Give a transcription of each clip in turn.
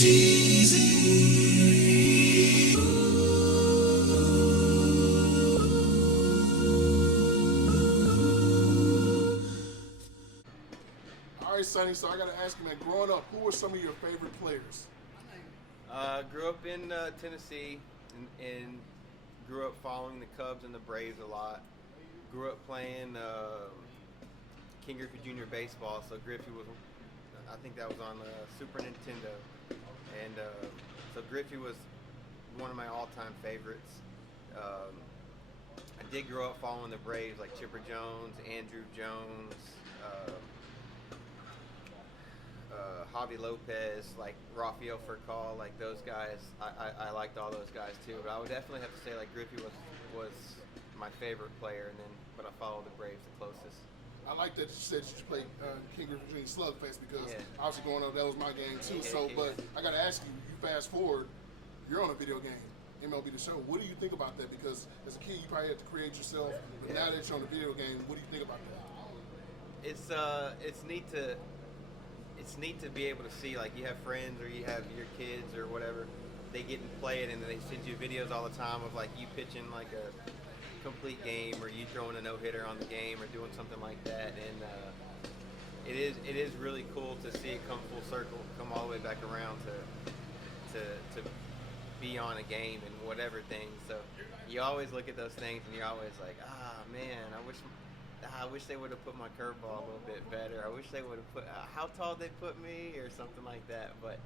All right, Sonny. So I got to ask you, man. Growing up, who were some of your favorite players? Grew up in Tennessee and grew up following the Cubs and the Braves a lot. Grew up playing Ken Griffey Jr. baseball, so Griffey was, I think that was on Super Nintendo. And so Griffey was one of my all-time favorites. I did grow up following the Braves, like Chipper Jones, Andrew Jones, Javi Lopez, like Rafael Furcal, like those guys. I liked all those guys too, but I would definitely have to say like Griffey was my favorite player, and then but I followed the Braves the closest. I like that you said you played Ken Griffey Jr. slugfest because obviously growing up that was my game too. But I got to ask you, you fast forward, you're on a video game, MLB The Show. What do you think about that? Because as a kid you probably had to create yourself, but now that you're on a video game, what do you think about that? It's neat to be able to see, like, you have friends or you have your kids or whatever, they get and play it and they send you videos all the time of like you pitching like a complete game or you throwing a no-hitter on the game or doing something like that, and it is really cool to see it come full circle, come all the way back around to be on a game and whatever things. So you always look at those things and you're always like, man, I wish they would have put my curveball a little bit better. I wish they would have put how tall they put me or something like that. But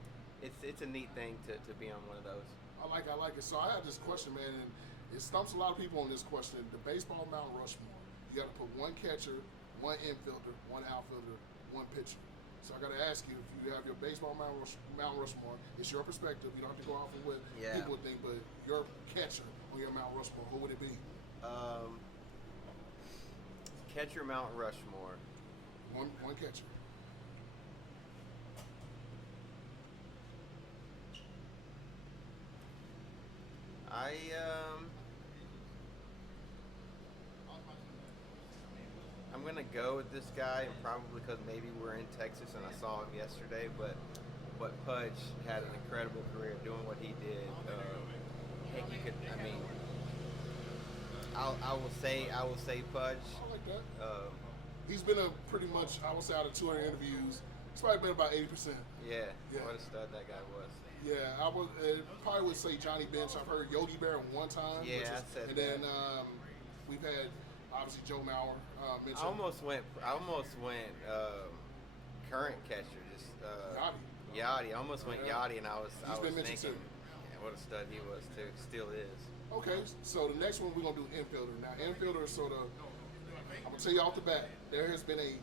it's a neat thing to be on one of those. I like it. So I have this question, man, and it stumps a lot of people on this question. The baseball Mount Rushmore. You got to put one catcher, one infielder, one outfielder, one pitcher. So I got to ask you, if you have your baseball Mount Rushmore, it's your perspective. You don't have to go off of what people think, but your catcher on your Mount Rushmore, who would it be? Catcher Mount Rushmore. One catcher. I'm gonna go with this guy, and probably because maybe we're in Texas and I saw him yesterday, but Pudge had an incredible career doing what he did. Heck, you could. I mean, I will say Pudge. I like that. He's been pretty much, I would say, out of 200 interviews, he's probably been about 80%. Yeah. What a stud that guy was. Yeah, I would probably would say Johnny Bench. I've heard Yogi Berra one time. Yeah, I said and that. then we've had obviously Joe Mauer mentioned. I almost went current catcher, just Yachty. I almost went Yachty, and I was thinking, what a stud he was too. Still is. Okay, so the next one we're gonna do infielder. Now infielder is sort of, I'm gonna tell you off the bat, there has been a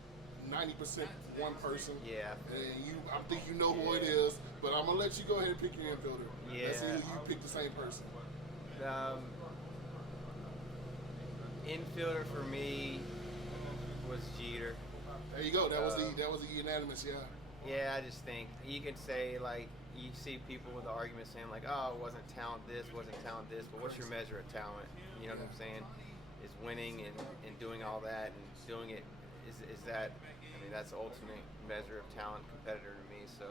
90% one person. Yeah. And I think you know who it is, but I'm gonna let you go ahead and pick your infielder. Yeah. Let's see if you pick the same person. Infielder for me was Jeter. There you go. That was the unanimous. Yeah. Yeah, I just think you can say, like, you see people with the argument saying like, oh, it wasn't talent this, wasn't talent this, but what's your measure of talent? You know what I'm saying? Is winning and doing all that and doing it is that, I mean, that's the ultimate measure of talent, competitor to me. So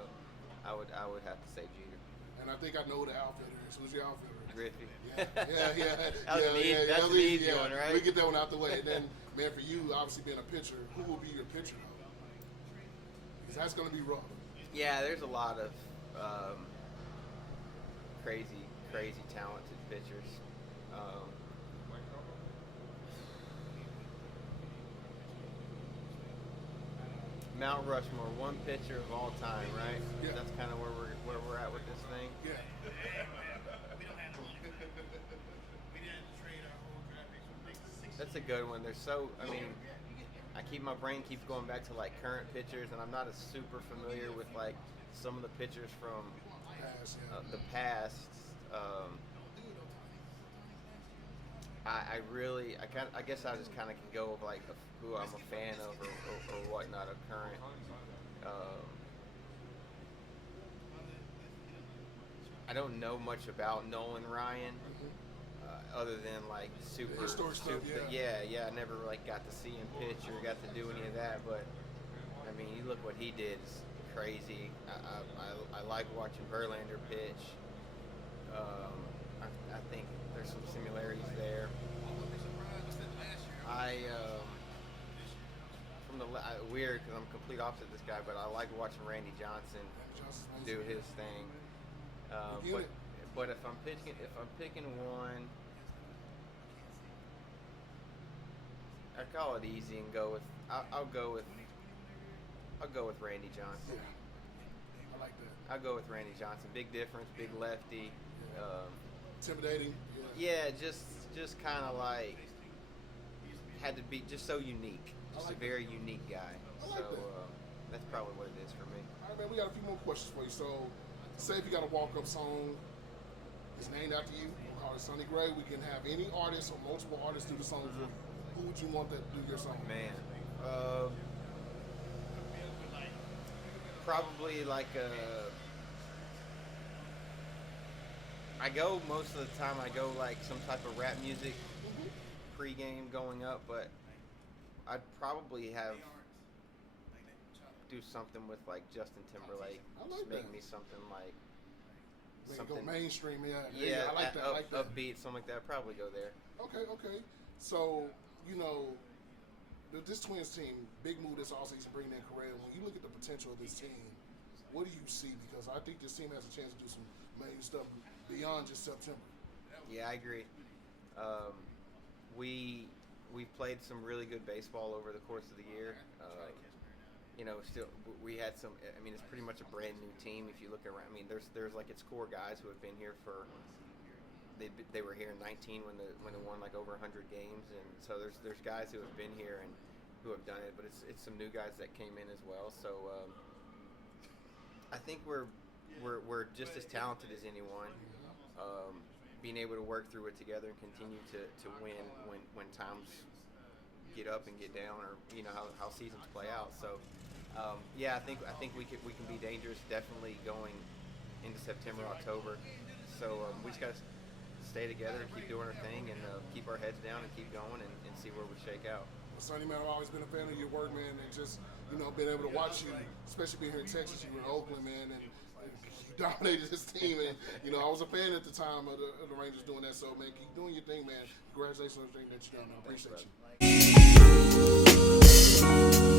I would have to say Jeter. And I think I know the outfielder is. Who's your outfielder? Griffey. Yeah. That's an easy one, right? We get that one out the way. And then, man, for you, obviously being a pitcher, who will be your pitcher? Because that's going to be rough. Yeah, there's a lot of crazy talented pitchers. Mount Rushmore, one pitcher of all time, right? Yeah. That's kind of where we're at with this thing. Yeah. That's a good one. There's so, I mean, my brain keeps going back to like current pitchers, and I'm not as super familiar with like some of the pitchers from the past. I guess I just kind of can go with like who I'm a fan of or whatnot, a current. I don't know much about Nolan Ryan, other than like super. Yeah. I never like got to see him pitch or got to do any of that, but I mean, you look what he did. It's crazy. I like watching Verlander pitch. I think there's some similarities there. Weird because I'm complete opposite of this guy, but I like watching Randy Johnson do his thing. But if I'm picking one, I call it easy and go with. I'll go with Randy Johnson. Yeah, I like that. I'll go with Randy Johnson. Big difference, big lefty. Intimidating. Yeah, just kind of like had to be just so unique. Just a very unique guy. I like that. That's probably what it is for me. All right, man. We got a few more questions for you. So, say if you got a walk-up song, it's named after you. We'll call it Sonny Gray. We can have any artist or multiple artists do the song. Who would you want that to do your song? Man, probably like I go most of the time. I go like some type of rap music pre-game going up, but I'd probably do something with like Justin Timberlake. Just make me something like go mainstream. Yeah, I like that. I like that. Upbeat, something like that. I'd probably go there. Okay. So this Twins team, big move this offseason, bringing in Correa. When you look at the potential of this team, what do you see? Because I think this team has a chance to do some major stuff beyond just September. Yeah, I agree. We've played some really good baseball over the course of the year. Still we had some. I mean, it's pretty much a brand new team. If you look around, I mean, there's like its core guys who have been here for. They were here in 19 when they won like over 100 games, and so there's guys who have been here and who have done it, but it's some new guys that came in as well. So I think we're just as talented as anyone. Being able to work through it together and continue to win when times get up and get down, or how seasons play out. So I think we can be dangerous definitely going into September, October. So we just got to stay together and keep doing our thing and keep our heads down and keep going and see where we shake out. Well, Sonny, man, I've always been a fan of your work, man, and just being able to watch you, especially being here in Texas. You were in Oakland, man, and you dominated this team, and I was a fan at the time of the Rangers doing that. So, man, keep doing your thing, man. Congratulations on everything that you've done. I appreciate you.